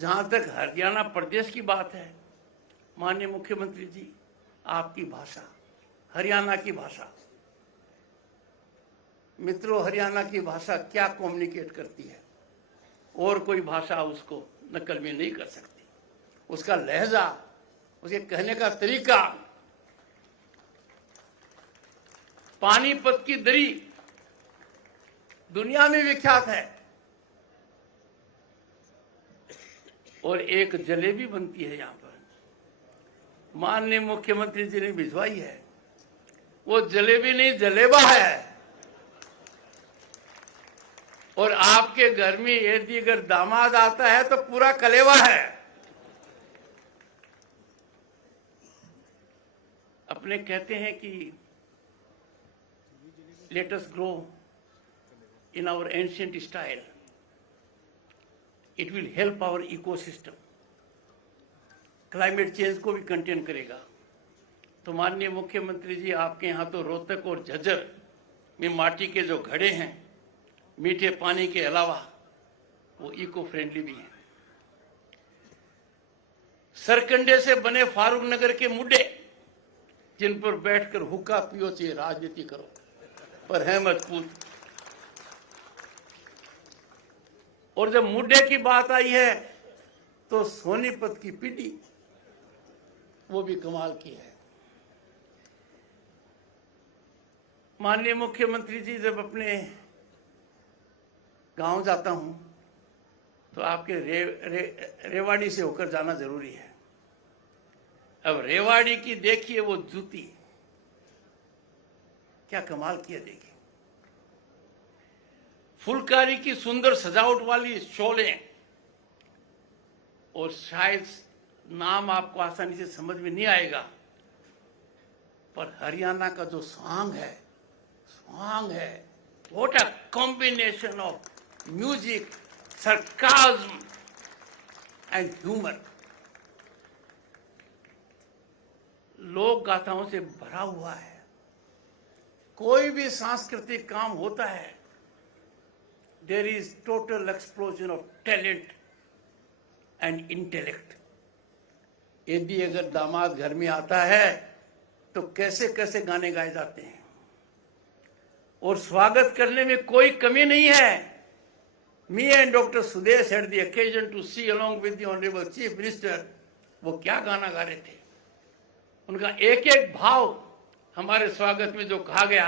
जहां तक हरियाणा प्रदेश की बात है, माननीय मुख्यमंत्री जी, आपकी भाषा, हरियाणा की भाषा, मित्रों, हरियाणा की भाषा क्या कम्युनिकेट करती है, और कोई भाषा उसको नकल में नहीं कर सकती। उसका लहजा, उसके कहने का तरीका, पानीपत की दरी दुनिया में विख्यात है। और एक जलेबी बनती है यहां पर, माननीय मुख्यमंत्री जी ने भिजवाई है। वो जलेबी नहीं, जलेबा है। और आपके घर में यदि अगर दामाद आता है तो पूरा कलेवा है। अपने कहते हैं कि let us grow in our ancient style, it will help our ecosystem, climate change को भी कंटेन करेगा। तो माननीय मुख्यमंत्री जी, आपके यहाँ तो रोहतक और झज्जर में माटी के जो घड़े हैं, मीठे पानी के अलावा वो इको फ्रेंडली भी हैं। सरकंडे से बने फारूक नगर के मुड्डे, जिन पर बैठकर हुक्का पियो चाहिए, राजनीति करो, पर है मत कूद। और जब मुड्डे की बात आई है तो सोनीपत की पीटी, वो भी कमाल की है। माननीय मुख्यमंत्री जी, जब अपने गांव जाता हूं तो आपके रेवाड़ी से होकर जाना जरूरी है। अब रेवाड़ी की देखिए वो जूती, क्या कमाल किया। देखिए फुलकारी की सुंदर सजावट वाली शोलें, और शायद नाम आपको आसानी से समझ में नहीं आएगा, पर हरियाणा का जो स्वांग है, what a combination of music, sarcasm and humour. लोक गाथाओं से भरा हुआ है। कोई भी सांस्कृतिक काम होता है, there is total explosion of talent and intellect. यदि अगर दामाद घर में आता है तो कैसे कैसे गाने गाए जाते हैं, और स्वागत करने में कोई कमी नहीं है। Me and Dr. Sudesh had the occasion to see along with the Honorable Chief Minister, वो क्या गाना गा रहे थे। उनका एक एक भाव हमारे स्वागत में जो कहा गया,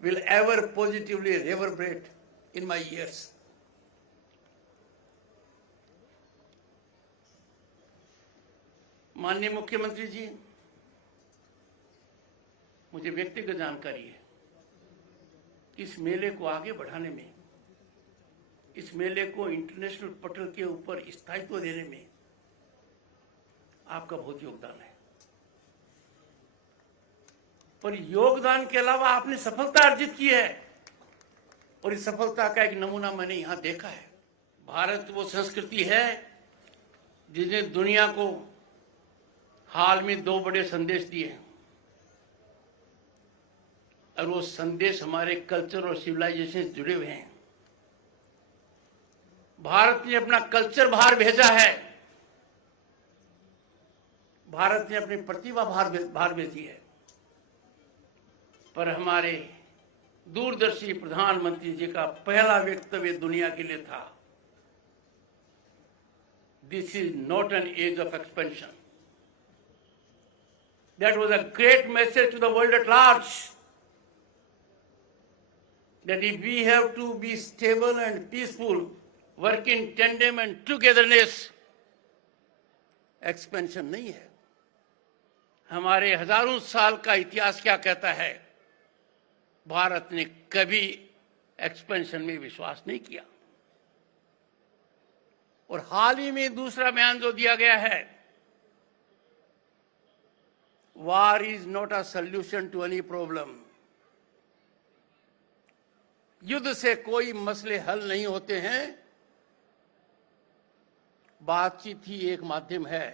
will ever positively reverberate in my ears. माननीय मुख्यमंत्री जी, मुझे व्यक्तिगत जानकारी है, इस मेले को आगे बढ़ाने में, इस मेले को इंटरनेशनल पटल के ऊपर स्थायित्व देने में आपका बहुत योगदान है। पर योगदान के अलावा आपने सफलता अर्जित की है, और इस सफलता का एक नमूना मैंने यहां देखा है। भारत वो संस्कृति है जिसने दुनिया को हाल में 2 बड़े संदेश दिए हैं, और वो संदेश हमारे कल्चर और सिविलाइजेशन से जुड़े हुए हैं। भारत ने अपना कल्चर बाहर भेजा है, भारत ने अपनी प्रतिभा बाहर भेजी है, पर हमारे दूरदर्शी प्रधानमंत्री जी का पहला वक्तव्य दुनिया के लिए था, this is not an age of expansion. That was a great message to the world at large, that if we have to be stable and peaceful, work in tandem and togetherness, expansion नहीं है। हमारे हजारों साल का इतिहास क्या कहता है, भारत ने कभी एक्सपेंशन में विश्वास नहीं किया। और हाल ही में दूसरा बयान जो दिया गया है, war is not a solution to any problem। युद्ध से कोई मसले हल नहीं होते हैं, बातचीत ही एक माध्यम है।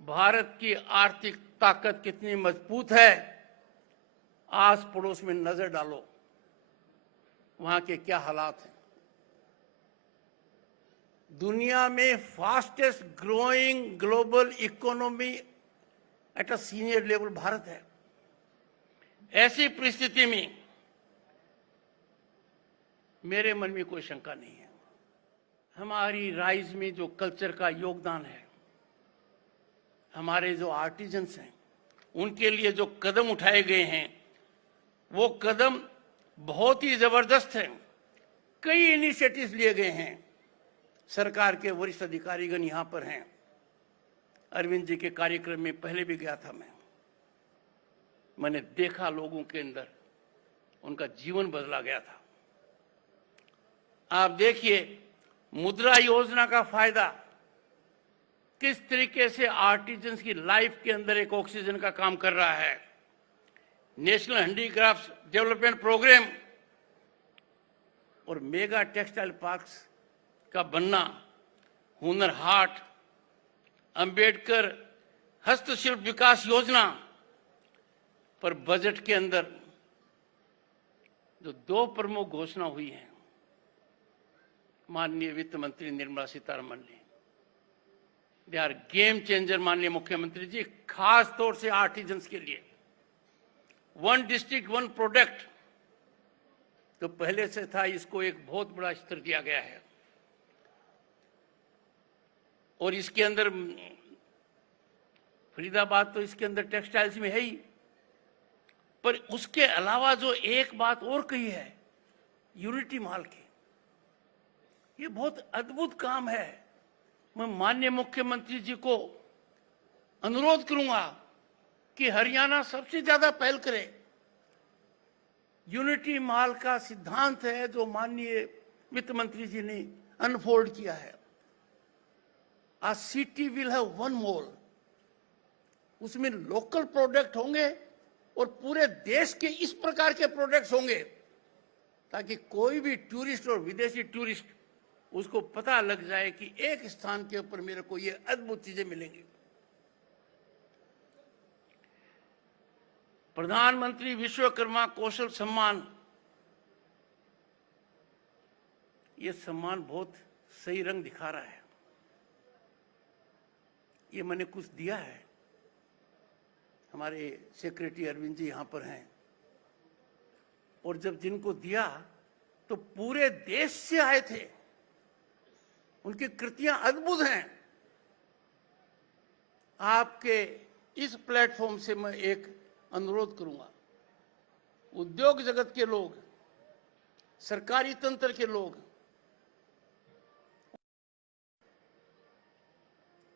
भारत की आर्थिक ताकत कितनी मजबूत है, आस पड़ोस में नजर डालो, वहां के क्या हालात हैं। दुनिया में fastest growing global economy at a senior level Bharat है। ऐसी परिस्थिति में मेरे मन में कोई शंका नहीं है, हमारी राइज में जो कल्चर का योगदान है, हमारे जो आर्टिजन्स हैं, उनके लिए जो कदम उठाए गए हैं वो कदम बहुत ही जबरदस्त हैं। कई इनिशिएटिव्स लिए गए हैं। सरकार के वरिष्ठ अधिकारीगण यहाँ पर हैं। अरविंद जी के कार्यक्रम में पहले भी गया था मैंने देखा लोगों के अंदर उनका जीवन बदला गया था। आप देखिए मुद्रा योजना का फायदा किस तरीके से आर्टिजन्स की लाइफ के अंदर एक ऑक्सीजन का काम कर रहा है। नेशनल हैंडीक्राफ्ट डेवलपमेंट प्रोग्राम और मेगा टेक्सटाइल पार्क्स का बनना, हुनर हाट, अंबेडकर हस्तशिल्प विकास योजना पर बजट के अंदर जो दो प्रमुख घोषणा हुई है माननीय वित्त मंत्री निर्मला सीतारमण ने, दे आर गेम चेंजर। माननीय मुख्यमंत्री जी, खास तौर से आर्टिजन्स के लिए वन डिस्ट्रिक्ट वन प्रोडक्ट तो पहले से था, इसको एक बहुत बड़ा स्तर दिया गया है। और इसके अंदर फरीदाबाद तो इसके अंदर टेक्सटाइल्स में है ही, पर उसके अलावा जो एक बात और कही है यूनिटी मॉल की, ये बहुत अद्भुत काम है। मैं माननीय मुख्यमंत्री जी को अनुरोध करूंगा कि हरियाणा सबसे ज्यादा पहल करे। यूनिटी मॉल का सिद्धांत है जो माननीय वित्त मंत्री जी ने अनफोल्ड किया है। A city will have one mall, उसमें लोकल प्रोडक्ट होंगे और पूरे देश के इस प्रकार के प्रोडक्ट्स होंगे ताकि कोई भी टूरिस्ट और विदेशी टूरिस्ट उसको पता लग जाए कि एक स्थान के ऊपर मेरे को ये अद्भुत चीजें मिलेंगी। प्रधानमंत्री विश्वकर्मा कौशल सम्मान, ये सम्मान बहुत सही रंग दिखा रहा है। ये मैंने कुछ दिया है, हमारे सेक्रेटरी अरविंद जी यहां पर हैं, और जब जिनको दिया तो पूरे देश से आए थे। उनकी कृतियां अद्भुत हैं। आपके इस प्लेटफॉर्म से मैं एक अनुरोध करूंगा, उद्योग जगत के लोग, सरकारी तंत्र के लोग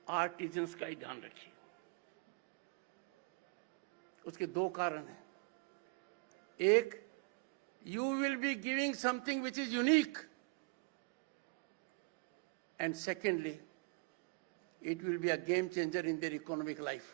आर्टिजन्स का ही ध्यान रखिए। उसके दो कारण हैं। एक, you will be giving something which is unique, and secondly, it will be a game changer in their economic life.